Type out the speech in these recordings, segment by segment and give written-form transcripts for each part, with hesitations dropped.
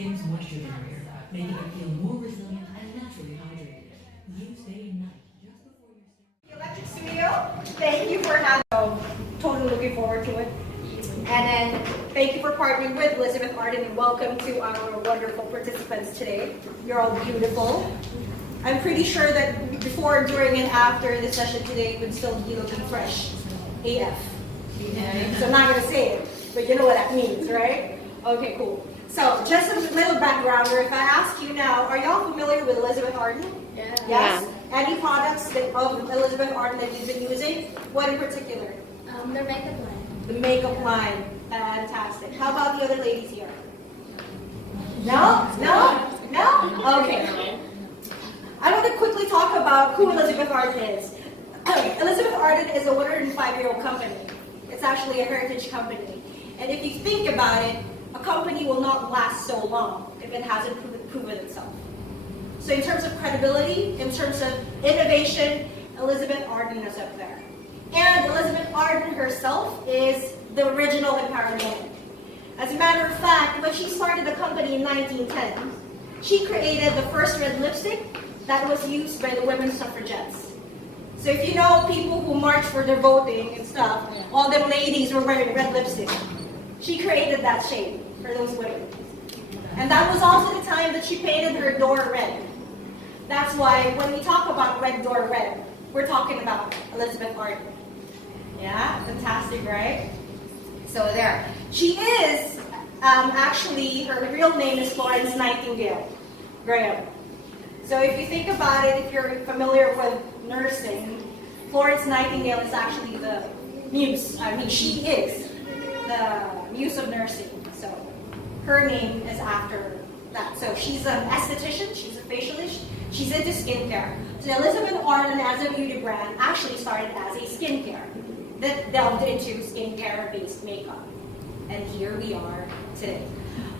skin's moisture barrier, making it feel more resilient and naturally hydrated. Use day and night just before your The Electric Studio, thank you for having me. Totally looking forward to it. And then thank you for partnering with Elizabeth Arden, and welcome to our wonderful participants today. You're all beautiful. I'm pretty sure that before, during, and after the session today, you would still be looking fresh AF. Okay? So I'm not going to say it, but you know what that means, right? Okay, cool. So just a little backgrounder. If I ask you now, are y'all familiar with Elizabeth Arden? Yeah. Yes? Any products of Elizabeth Arden that you've been using? What in particular? Their makeup line. The makeup line. Fantastic. How about the other ladies here? No? No? No? Okay. I want to quickly talk about who Elizabeth Arden is. Elizabeth Arden is a 105-year-old company. It's actually a heritage company. And if you think about it, a company will not last so long if it hasn't proven itself. So in terms of credibility, in terms of innovation, Elizabeth Arden is up there. And Elizabeth Arden herself is the original empowered woman. As a matter of fact, when she started the company in 1910, she created the first red lipstick that was used by the women's suffragettes. So if you know people who marched for their voting and stuff, all them ladies were wearing red lipstick. She created that shade for those women. And that was also the time that she painted her door red. That's why when we talk about red door red, we're talking about Elizabeth Arden. Yeah, fantastic, right? So there. She is, actually, her real name is Florence Nightingale Graham. So if you think about it, if you're familiar with nursing, Florence Nightingale is actually the muse. I mean, she is the muse of nursing. So her name is after that. So she's an esthetician, she's a facialist, she's into skincare. So Elizabeth Arden as a beauty brand actually started as a skincare that delved into skincare-based makeup. And here we are today.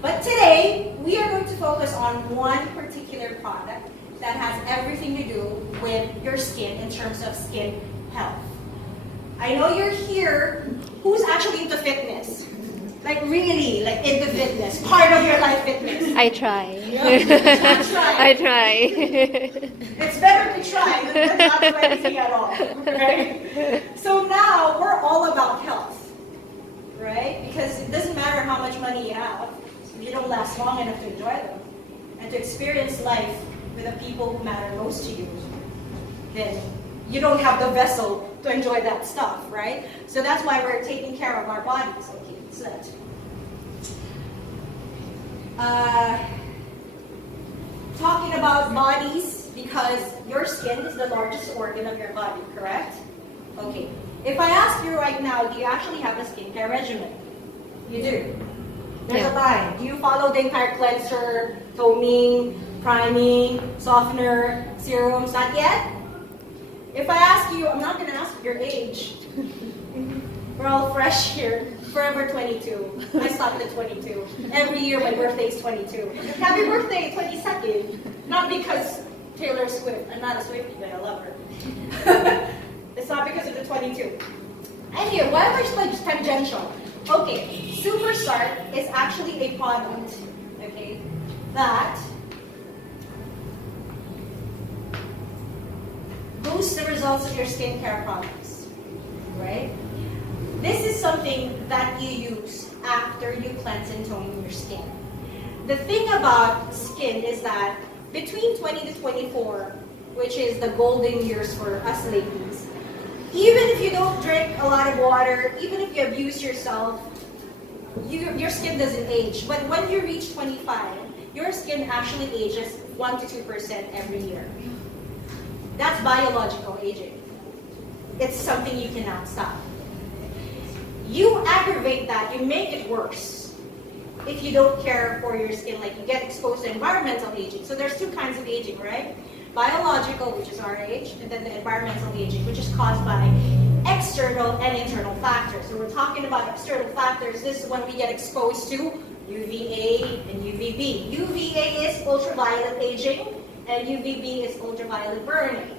But today, we are going to focus on one particular product that has everything to do with your skin in terms of skin health. I know you're here, who's actually into fitness? Like really, like into fitness, part of your life fitness. I try. I try. It's better to try than not do anything at all, right? So now we're all about health, right? Because it doesn't matter how much money you have, if you don't last long enough to enjoy them and to experience life with the people who matter most to you, then you don't have the vessel to enjoy that stuff, right? So that's why we're taking care of our bodies. Okay, so that. Talking about bodies, because your skin is the largest organ of your body, correct? Okay. If I ask you right now, do you actually have a skincare regimen? You do. There's a line. Do you follow the entire cleanser, toning, priming, softener, serums? Not yet? If I ask you, I'm not going to ask your age. We're all fresh here. Forever 22. I stopped at 22. Every year my birthday is 22. Happy birthday, 22nd. Not because Taylor Swift. I'm not a Swiftie, but I love her. It's not because of the 22. Anyway, why am I like tangential? Okay, SuperStart is actually a product, okay, that boosts the results of your skincare products, right? This is something that you use after you cleanse and tone your skin. The thing about skin is that between 20 to 24, which is the golden years for us ladies, even if you don't drink a lot of water, even if you abuse yourself, your skin doesn't age. But when you reach 25, your skin actually ages 1 to 2% every year. That's biological aging. It's something you cannot stop. You aggravate that, you make it worse if you don't care for your skin, like you get exposed to environmental aging. So there's two kinds of aging, right? Biological, which is our age, and then the environmental aging, which is caused by external and internal factors. So we're talking about external factors. This is when we get exposed to UVA and UVB. UVA is ultraviolet aging, and UVB is ultraviolet burning,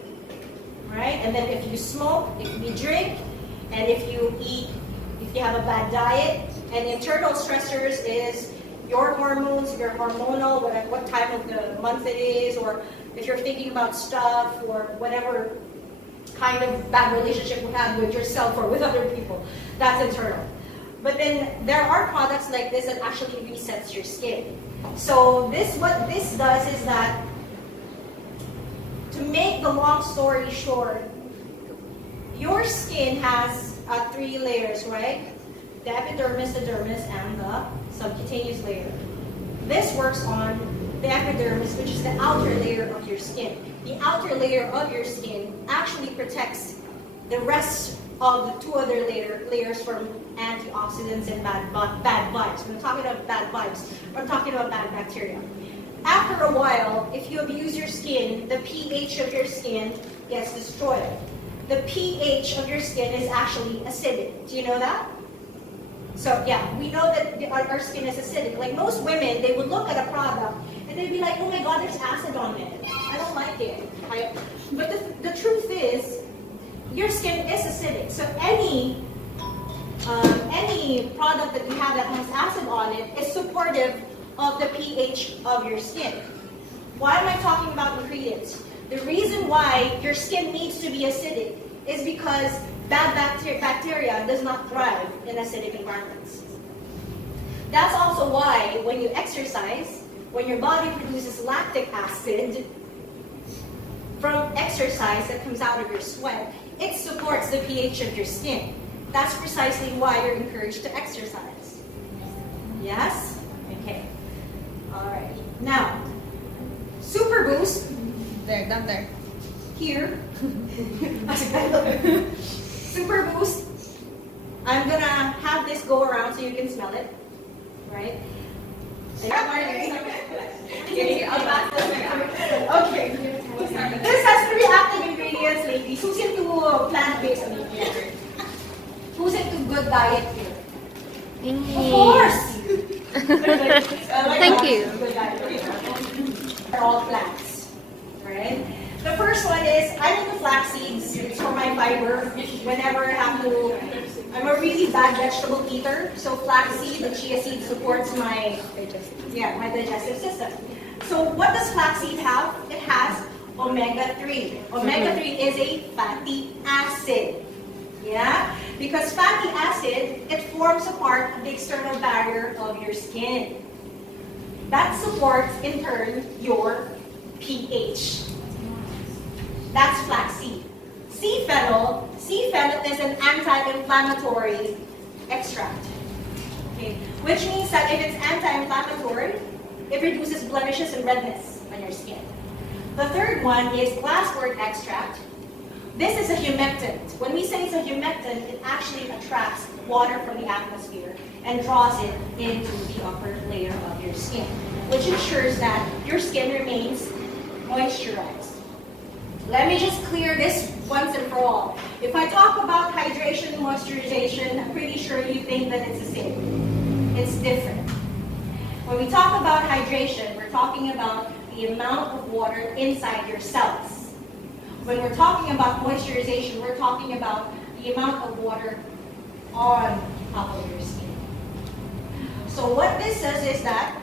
right? And then if you smoke, if you drink, and if you eat, if you have a bad diet, and internal stressors is your hormones, your hormonal, what time of the month it is, or if you're thinking about stuff or whatever kind of bad relationship you have with yourself or with other people, that's internal. But then there are products like this that actually resets your skin. So what this does is that, to make the long story short, your skin has 3 layers, right? The epidermis, the dermis, and the subcutaneous layer. This works on the epidermis, which is the outer layer of your skin. The outer layer of your skin actually protects the rest of the 2 other layers from antioxidants and bad vibes. When I'm talking about bad vibes, I'm talking about bad bacteria. After a while, if you abuse your skin, the pH of your skin gets destroyed. The pH of your skin is actually acidic. Do you know that? So yeah, we know that our skin is acidic. Like most women, they would look at a product and they'd be like, oh my God, there's acid on it. I don't like it. But the truth is, your skin is acidic. So any product that you have that has acid on it is supportive of the pH of your skin. Why am I talking about ingredients? The reason why your skin needs to be acidic is because bad bacteria does not thrive in acidic environments. That's also why when you exercise, when your body produces lactic acid from exercise that comes out of your sweat, it supports the pH of your skin. That's precisely why you're encouraged to exercise. Yes? Okay. Alright. Now, Super Boost. There, down there. Here. Super Boost. I'm gonna have this go around so you can smell it. Right? Okay. This has 3 active ingredients, ladies. Who's into plant-based meat here? Who's into good diet here? Of course! Thank you. They're all plants. Right? The first one is, I'm into flax seeds. It's for my fiber. Whenever I have to, I'm a really bad vegetable eater. So flax seed, the chia seed supports my digestive system. So what does flax seed have? It has omega-3. Omega-3 is a fatty acid. Yeah? Because fatty acid, it forms a part of the external barrier of your skin. That supports, in turn, your pH. That's flaxseed. Sea fennel is an anti-inflammatory extract. Okay? Which means that if it's anti-inflammatory, it reduces blemishes and redness on your skin. The third one is glasswort extract. This is a humectant. When we say it's a humectant, it actually attracts water from the atmosphere and draws it into the upper layer of your skin, which ensures that your skin remains moisturized. Let me just clear this once and for all. If I talk about hydration and moisturization, I'm pretty sure you think that it's the same. It's different. When we talk about hydration, we're talking about the amount of water inside your cells. When we're talking about moisturization, we're talking about the amount of water on top of your skin. So what this says is that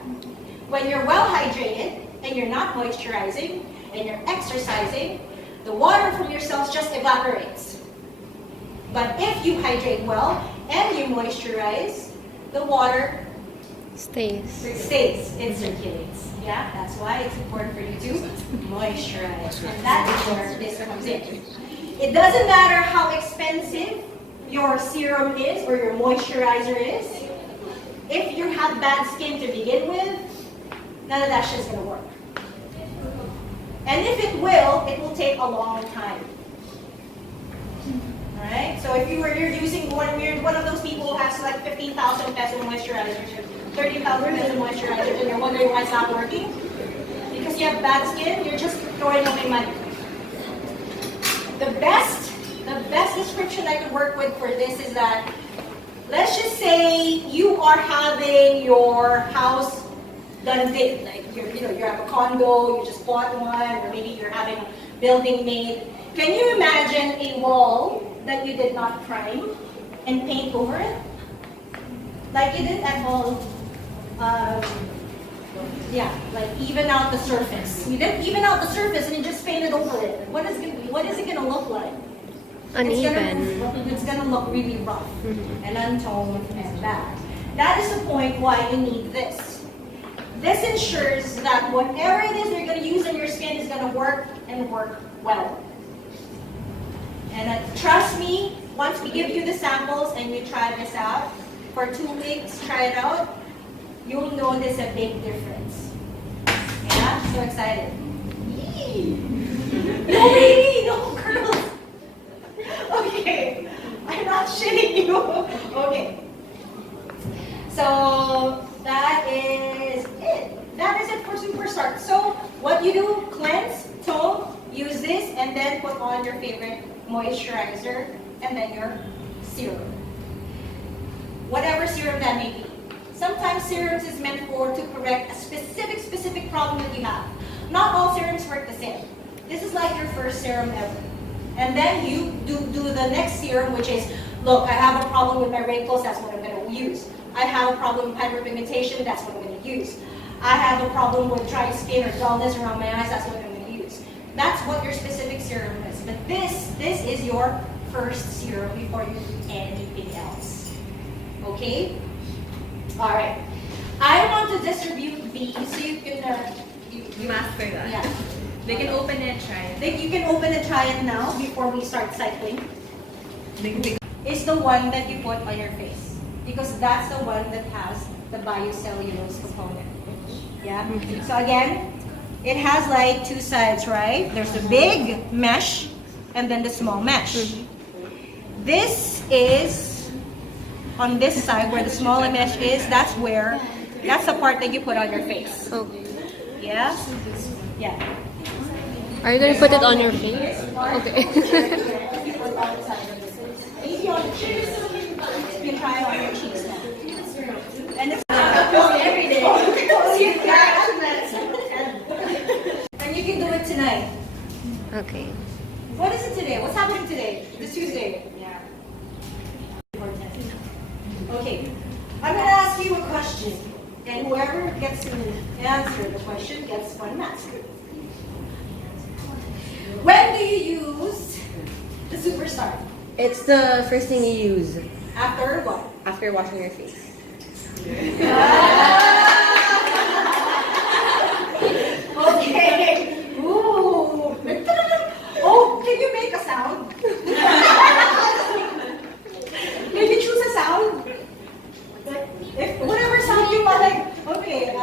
when you're well hydrated and you're not moisturizing and you're exercising, the water from your cells just evaporates. But if you hydrate well and you moisturize, the water stays, it circulates. Yeah, that's why it's important for you to moisturize. And that is where this comes in. It doesn't matter how expensive your serum is or your moisturizer is. If you have bad skin to begin with, none of that shit's gonna work. And if it will take a long time. Alright? So if you're using one of those people who has like 15,000 peso moisturizers, 30,000 peso moisturizers, and you're wondering why it's not working, because you have bad skin, you're just throwing away money. The best description I could work with for this is that, let's just say you are having your house done big, like you have a condo, you just bought one, or maybe you're having a building made. Can you imagine a wall that you did not prime and paint over it? Like you didn't at all yeah, like even out the surface. You didn't even out the surface and you just painted over it. What is it gonna look like? Uneven. It's gonna look really rough and untoned and bad. That is the point why you need this. This ensures that whatever it is you're gonna use on your skin is gonna work and work well. And trust me, once we give you the samples and you try this out for 2 weeks, try it out, you'll notice a big difference. Yeah, so excited. Yee. No, baby, no girls. Okay, I'm not shitting you. Okay. So that is it. That is it for SuperStart. So what you do, cleanse, tone, use this, and then put on your favorite moisturizer, and then your serum. Whatever serum that may be. Sometimes serums is meant to correct a specific problem that you have. Not all serums work the same. This is like your first serum ever. And then you do the next serum, which is, look, I have a problem with my wrinkles, that's what I'm going to use. I have a problem with hyperpigmentation, that's what I'm going to use. I have a problem with dry skin or dullness around my eyes, that's what I'm going to use. That's what your specific serum is. But this is your first serum before you do anything else. Okay? All right. I want to distribute these so you can Master that. yeah. They can open it and try it. You can open and try it now before we start cycling. It's the one that you put on your face because that's the one that has the biocellulose component. Yeah. So again, it has like 2 sides, right? There's the big mesh and then the small mesh. This is on this side where the smaller mesh is. That's the part that you put on your face. Oh. Yeah. Yeah. Are you going to put it on your face? Okay. Maybe on the cheeks. You can try it on your cheeks now. And it's every day. And you can do it tonight. Okay. What is it today? What's happening today? It's Tuesday. Yeah. Okay. I'm going to ask you a question. And whoever gets to answer the question gets 1 mask. When do you use the SuperStart? It's the first thing you use After what? after washing your face. Okay. Ooh. Oh, can you make a sound? Can you choose a sound? If whatever sound you want, like, okay,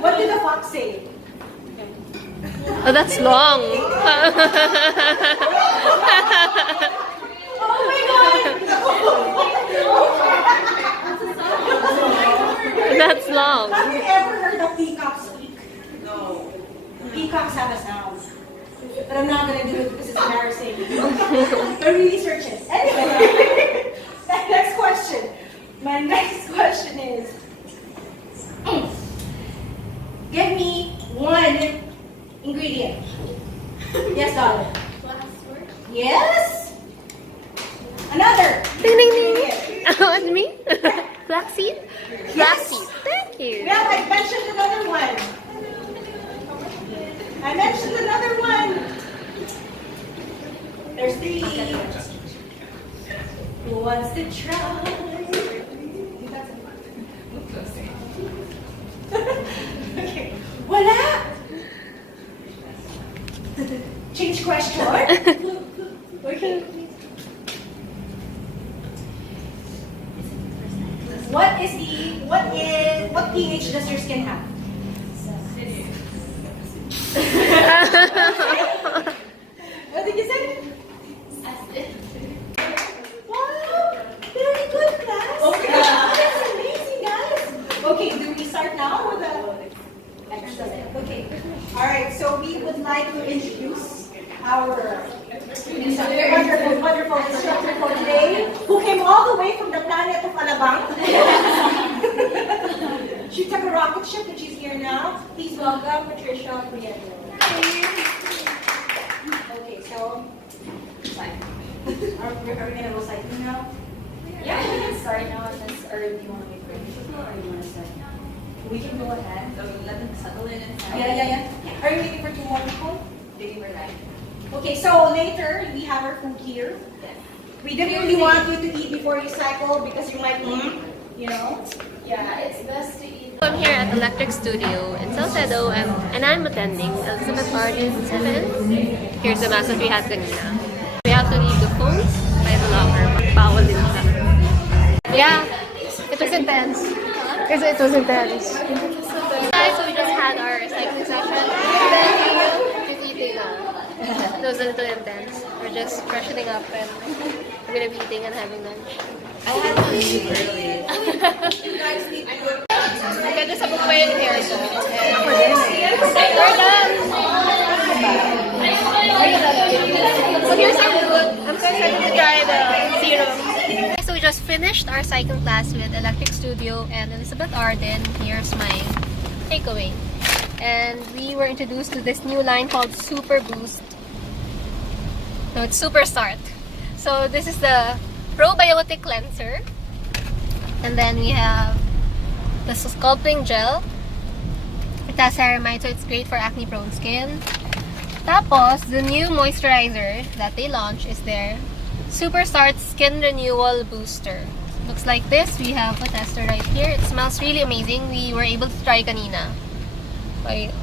what did the fox say? Oh, that's long. Oh my god! That's long. Have you ever heard of peacocks speak? No. Peacocks have a sound. But I'm not going to do it because it's embarrassing. But research it. Anyway, next question. My next question is, give me 1 ingredient. Yes, darling. Yes. Another. Ding, ding, ding. ingredient. Oh, it's me? Flaxseed? Flaxseed. Thank you. Well, I mentioned another one. I mentioned another one. There's 3. Who wants to try? Okay. Voila! Change question. Okay. What pH does your skin have? What did you say? Wow, very good, class. Okay, that's amazing, guys. Okay, do we start now with the excellent? Okay. All right. So we would like to introduce our wonderful instructor for today, who came all the way from the planet of Alabang. She took a rocket ship and she's here now. Please welcome Patricia Prieto. Okay, so are we gonna go cycling now? Yeah, we can start now, or do you want to wait for it or do you want to start now? We can go ahead. So let them settle in inside. Yeah. Are you waiting for 2 more people? They were like, Okay, so later, we have our food here. We didn't really want you to eat before you cycle because you might, you know? yeah, it's best to eat. I'm here at Electric Studio in Salcedo and I'm attending Elizabeth Arden 7. Here's the mass that we had kanina. We have to leave the phones by the locker. Bawal din siya. Yeah, it was intense. Because it was intense. Guys, so we just had our cycling session. And then we're eating now. It was a little intense. We're just freshening up and we're gonna be eating and having lunch. I had to leave early. Ganda sa buko yung hair ko. We're done! But here's our food. I'm so excited to try the serum. So we just finished our cycling class with Electric Studio and Elizabeth Arden. Here's my takeaway. And we were introduced to this new line called Super Boost. No, it's SuperStart. So this is the probiotic cleanser. And then we have the sculpting gel. It has ceramide, so it's great for acne-prone skin. Tapos, the new moisturizer that they launched is their SuperStart Skin Renewal Booster. Looks like this. We have a tester right here. It smells really amazing. We were able to try kanina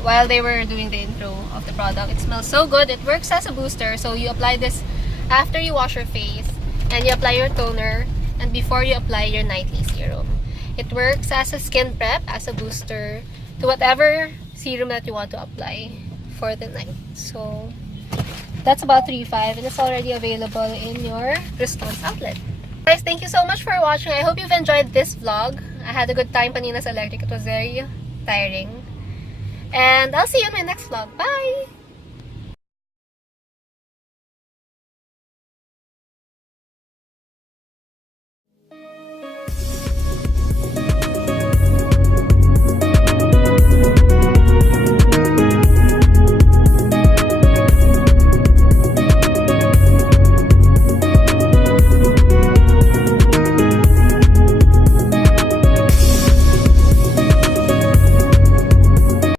while they were doing the intro of the product. It smells so good. It works as a booster. So you apply this after you wash your face and you apply your toner and before you apply your nightly serum. It works as a skin prep, as a booster to whatever serum that you want to apply for the night. So that's about $3.5 and it's already available in your response outlet. Guys, thank you so much for watching. I hope you've enjoyed this vlog. I had a good time kanina sa Electric. It was very tiring. And I'll see you in my next vlog. Bye!